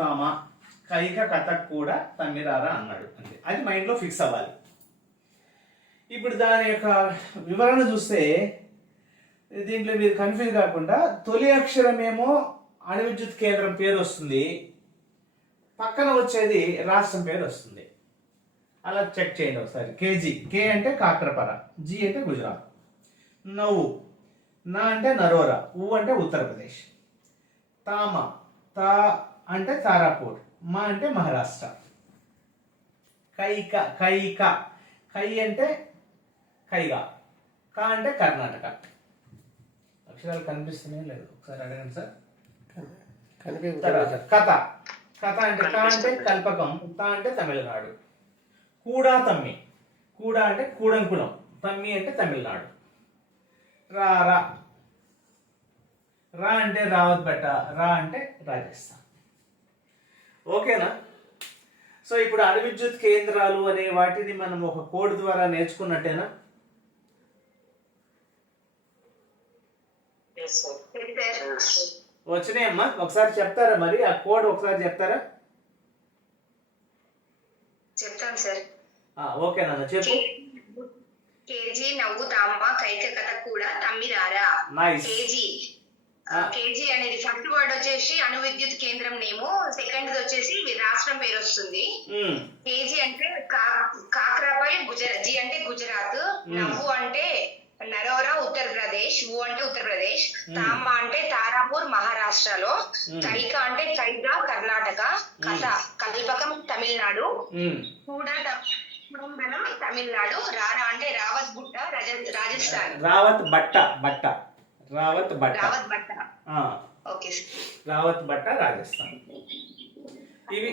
తామ కైక కథకు కూడా తమ్మిరారా అన్నాడు అంతే. అది మైండ్లో ఫిక్స్ అవ్వాలి. ఇప్పుడు దాని యొక్క వివరణ చూస్తే దీంట్లో మీరు కన్ఫ్యూజ్ కాకుండా తొలి అక్షరమేమో అణు విద్యుత్ కేంద్రం పేరు వస్తుంది, పక్కన వచ్చేది రాష్ట్రం పేరు వస్తుంది. అలా చెక్ చేయండి ఒకసారి. కేజీ, కే అంటే కాక్రపర, జీ అంటే గుజరాత్, నవ్వు, నా అంటే నరోరా, ఊ అంటే ఉత్తరప్రదేశ్, తామ, తా అంటే తారాపూర్, మా అంటే మహారాష్ట్ర, కైక, కైక, కై అంటే కైగా, కా అంటే కర్ణాటక. అక్షరాలు కనిపిస్తున్నాయి లేదు ఒకసారి అడగండి సార్. తర్వాత కథ, కథ అంటే కా అంటే కల్పకం, తా అంటే తమిళనాడు, కూడా తమ్మి, కూడా అంటే కూడంకుళం, తమ్మి అంటే తమిళనాడు, రా రా, రా అంటే రావత్బెట్ట, రా అంటే రాజస్థాన్. ఓకేనా? సో ఇప్పుడు అణు విద్యుత్ కేంద్రాలు అనే వాటిని మనం ఒక కోడ్ ద్వారా నేర్చుకున్నట్టేనా? వచ్చినాయమ్మా? ఒకసారి చెప్తారా మరి ఆ కోడ్ ఒకసారి చెప్తారా? చెప్తాను సార్. ఓకే నాన్న చెప్పు. కేజీ, నవ్వు, తామ, కైక, కథ కూడా తమ్మిరారా. నైస్. కేజీ, కేజీ అనేది ఫస్ట్ వర్డ్ వచ్చేసి అణు విద్యుత్ కేంద్రం నేము, సెకండ్ వచ్చేసి రాష్ట్రం పేరు వస్తుంది. కేజీ అంటే కాక్రాపై, జీ అంటే గుజరాత్, నవ్వు అంటే నరోరా ఉత్తరప్రదేశ్, ఊ అంటే ఉత్తరప్రదేశ్, తామ అంటే తారాపూర్ మహారాష్ట్రలో, కైక అంటే కైగా కర్ణాటక, కథ కల్పకం తమిళనాడు, కూడా తమిళనాడు, రారా అంటే రావత్ బుట్ట రాజస్థాన్. రావత్ బట్ట, బట్ట, రావత్ బట్ట, రావత్ బట్ట. ఓకే, రావత్ బట్ట రాజస్థాన్. ఇవి